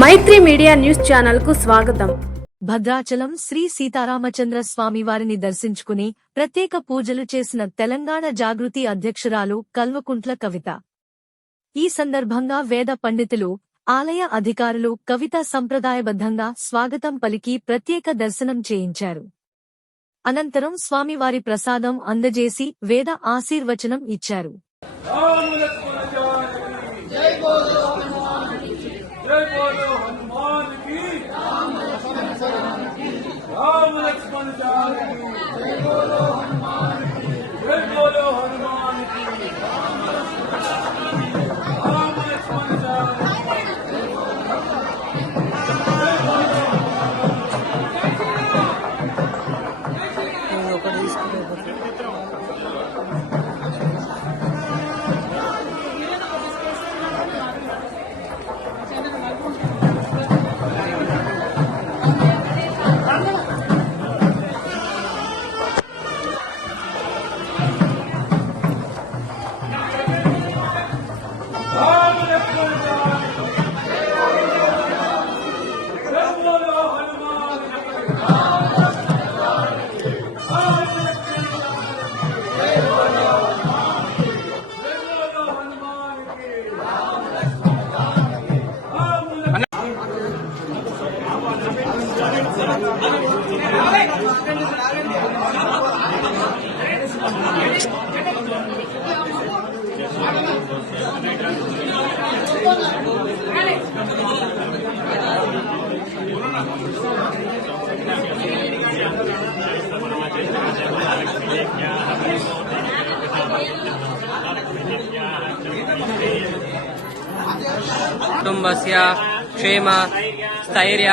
మైత్రి media news ఛానల్కు స్వాగతం. భద్రాచలం శ్రీ సీతారామచంద్ర స్వామి వారిని దర్శించుకుని ప్రత్యేక పూజలు చేసిన తెలంగాణ జాగృతి అధ్యక్షురాలు కల్వకుంట్ల కవిత. ఈ సందర్భంగా వేద పండితులు ఆలయ అధికారులు కవిత సంప్రదాయబద్ధంగా స్వాగతం పలికి ప్రత్యేక దర్శనం చేయించారు. అనంతరం స్వామివారి ప్రసాదం అందజేసి వేద ఆశీర్వచనం ఇచ్చారు. కుటుంబస్య క్షేమ స్థైర్య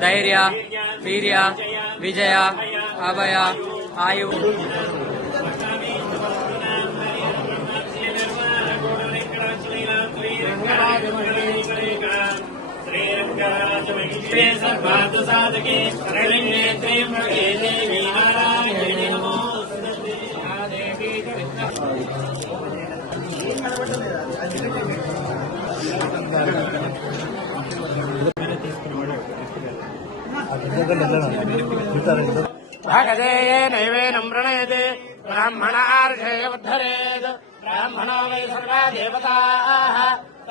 ధైర్య వీర్య విజయ అభయ ఆయు उग्रे सर्वार्थ साधके शरण्येत्रे मृगे देवी नारायणे नमो भगदेये नैवेनं प्रणयते ब्राह्मण आर्घेयोद्धरेत् ब्राह्मणो वै सर्वा देवताः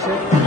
Gracias.